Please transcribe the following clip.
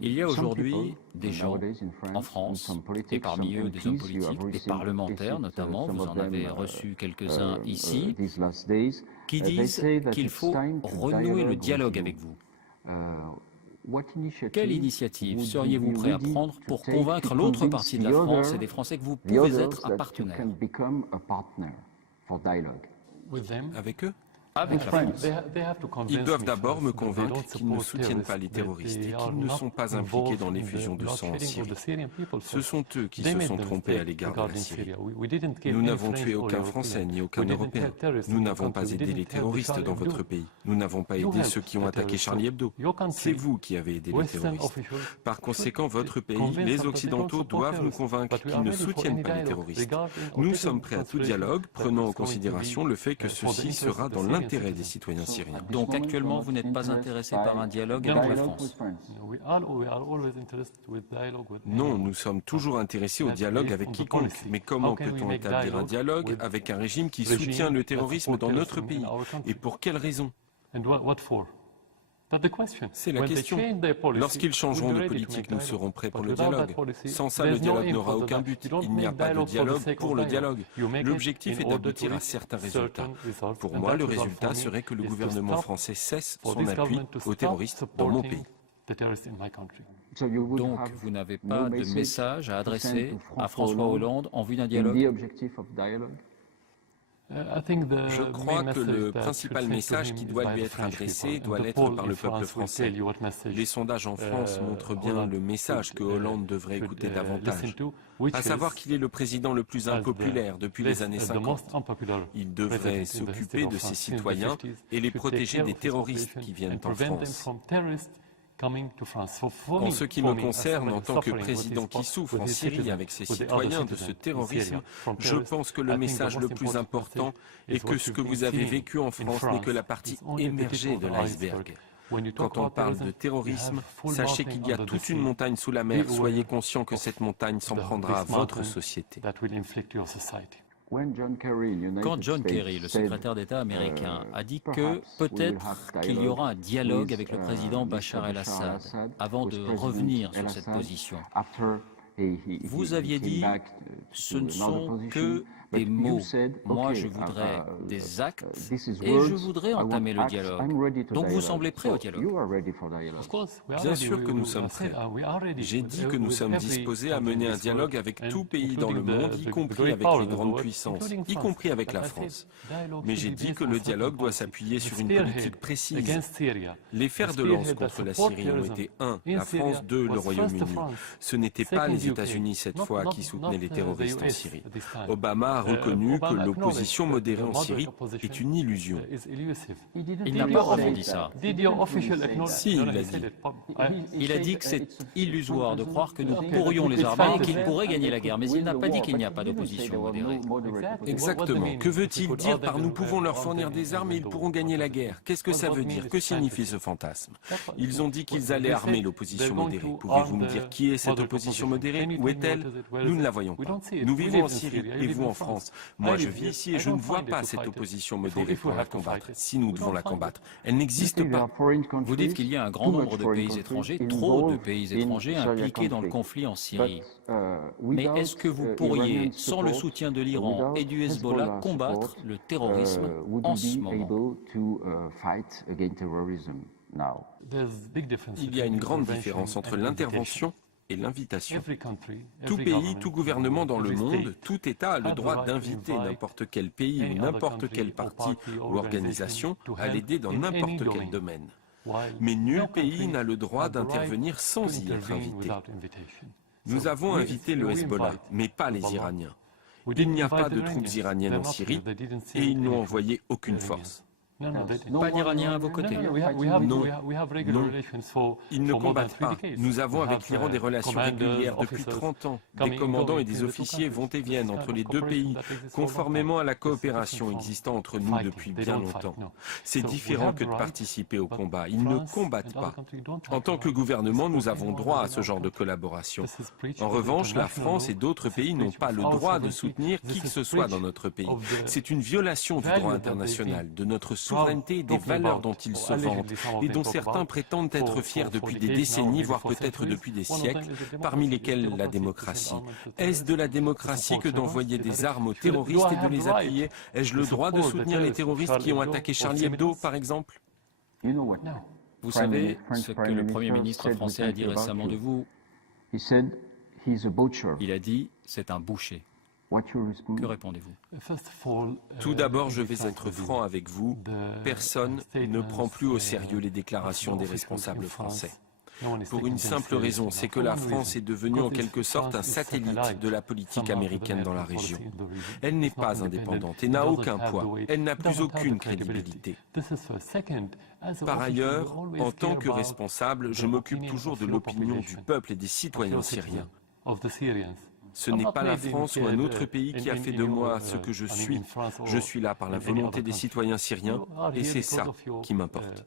Il y a aujourd'hui des gens en France, et parmi eux des hommes politiques, des parlementaires notamment, vous en avez reçu quelques-uns ici, qui disent qu'il faut renouer le dialogue avec vous. Quelle initiative seriez-vous prêt à prendre pour convaincre l'autre partie de la France et des Français que vous pouvez être un partenaire? Avec eux? Avec la France. Ils doivent d'abord me convaincre qu'ils ne soutiennent pas les terroristes et qu'ils ne sont pas impliqués dans l'effusion de sang en Syrie. Ce sont eux qui se sont trompés à l'égard de la Syrie. Nous n'avons tué aucun Français ni aucun Européen. Nous n'avons pas aidé les terroristes dans votre pays. Nous n'avons pas aidé ceux qui ont attaqué Charlie Hebdo. C'est vous qui avez aidé les terroristes. Par conséquent, votre pays, les Occidentaux, doivent nous convaincre qu'ils ne soutiennent pas les terroristes. Nous sommes prêts à tout dialogue, prenant en considération le fait que ceci sera dans l'intérêt des citoyens syriens. Donc actuellement, vous n'êtes pas intéressé par un dialogue avec la France? Non, nous sommes toujours intéressés au dialogue avec quiconque. Mais comment peut-on établir un dialogue avec un régime qui soutient le terrorisme dans notre pays? Et pour quelles raisons? C'est la question. Lorsqu'ils changeront de politique, nous serons prêts pour le dialogue. Sans ça, le dialogue n'aura aucun but. Il n'y a pas de dialogue pour le dialogue. L'objectif est d'aboutir à certains résultats. Pour moi, le résultat serait que le gouvernement français cesse son appui aux terroristes dans mon pays. Donc, vous n'avez pas de message à adresser à François Hollande en vue d'un dialogue? Je crois que le principal message qui doit lui être adressé doit l'être par le peuple français. Les sondages en France montrent bien le message que Hollande devrait écouter davantage, à savoir qu'il est le président le plus impopulaire depuis les années 50. Il devrait s'occuper de ses citoyens et les protéger des terroristes qui viennent en France. En ce qui me concerne, en tant que président qui souffre en Syrie avec ses citoyens de ce terrorisme, je pense que le message le plus important est que ce que vous avez vécu en France n'est que la partie émergée de l'iceberg. Quand on parle de terrorisme, sachez qu'il y a toute une montagne sous la mer. Soyez conscient que cette montagne s'en prendra à votre société. Quand John Kerry, le secrétaire d'État américain, a dit que peut-être qu'il y aura un dialogue avec le président Bachar el-Assad avant de revenir sur cette position, vous aviez dit ce ne sont que des mots. Moi, je voudrais des actes et je voudrais entamer le dialogue. Donc vous semblez prêt au dialogue? Bien sûr que nous sommes prêts. J'ai dit que nous sommes disposés à mener un dialogue avec tout pays dans le monde, y compris avec les grandes puissances, y compris avec la France. Mais j'ai dit que le dialogue doit s'appuyer sur une politique précise. Les fers de lance contre la Syrie ont été 1, la France, 2, le Royaume-Uni. Ce n'était pas les États-Unis cette fois qui soutenaient les terroristes en Syrie. Obama a reconnu que l'opposition modérée en Syrie est une illusion. Il n'a pas vraiment dit ça. Si, il l'a dit. Il a dit que c'est illusoire de croire que nous pourrions les armer et qu'ils pourraient gagner la guerre, mais il n'a pas dit qu'il n'y a pas d'opposition modérée. Exactement. Que veut-il dire par nous pouvons leur fournir des armes et ils pourront gagner la guerre? Qu'est-ce que ça veut dire? Que signifie ce fantasme? Ils ont dit qu'ils allaient armer l'opposition modérée. Pouvez-vous me dire qui est cette opposition modérée? Où est-elle? Nous ne la voyons pas. Nous vivons en Syrie et vous en France. Moi, je vis ici et je ne vois pas cette opposition modérée pour la combattre. Si nous devons la combattre, elle n'existe pas. Vous dites qu'il y a un grand nombre de pays étrangers, trop de pays étrangers impliqués dans le conflit en Syrie. Mais est-ce que vous pourriez, sans le soutien de l'Iran et du Hezbollah, combattre le terrorisme en ce moment? Il y a une grande différence entre l'intervention et l'invitation. Tout pays, tout gouvernement dans le monde, tout État a le droit d'inviter n'importe quel pays ou n'importe quel parti ou organisation à l'aider dans n'importe quel domaine. Mais nul pays n'a le droit d'intervenir sans y être invité. Nous avons invité le Hezbollah, mais pas les Iraniens. Il n'y a pas de troupes iraniennes en Syrie et ils n'ont envoyé aucune force. Pas d'Iraniens à vos côtés? Non, ils ne combattent pas. Nous avons avec l'Iran des relations régulières depuis 30 ans. Des commandants et des officiers vont et viennent entre les deux pays, conformément à la coopération existant entre nous depuis bien longtemps. C'est différent que de participer au combat. Ils ne combattent pas. En tant que gouvernement, nous avons droit à ce genre de collaboration. En revanche, la France et d'autres pays n'ont pas le droit de soutenir qui que ce soit dans notre pays. C'est une violation du droit international, de notre souveraineté et des valeurs dont ils se vantent et dont certains prétendent être fiers depuis des décennies, voire peut-être depuis des siècles, parmi lesquels la démocratie. Est-ce de la démocratie que d'envoyer des armes aux terroristes et de les appuyer? Ai-je le droit de soutenir les terroristes qui ont attaqué Charlie Hebdo, par exemple? Vous savez ce que le Premier ministre français a dit récemment de vous? Il a dit « c'est un boucher ». Que répondez-vous? Tout d'abord, je vais être franc avec vous. Personne ne prend plus au sérieux les déclarations des responsables français. Pour une simple raison, c'est que la France est devenue en quelque sorte un satellite de la politique américaine dans la région. Elle n'est pas indépendante et n'a aucun poids. Elle n'a plus aucune crédibilité. Par ailleurs, en tant que responsable, je m'occupe toujours de l'opinion du peuple et des citoyens syriens. Ce n'est pas la France ou un autre pays qui a fait de moi ce que je suis. Je suis là par la volonté des citoyens syriens et c'est ça qui m'importe.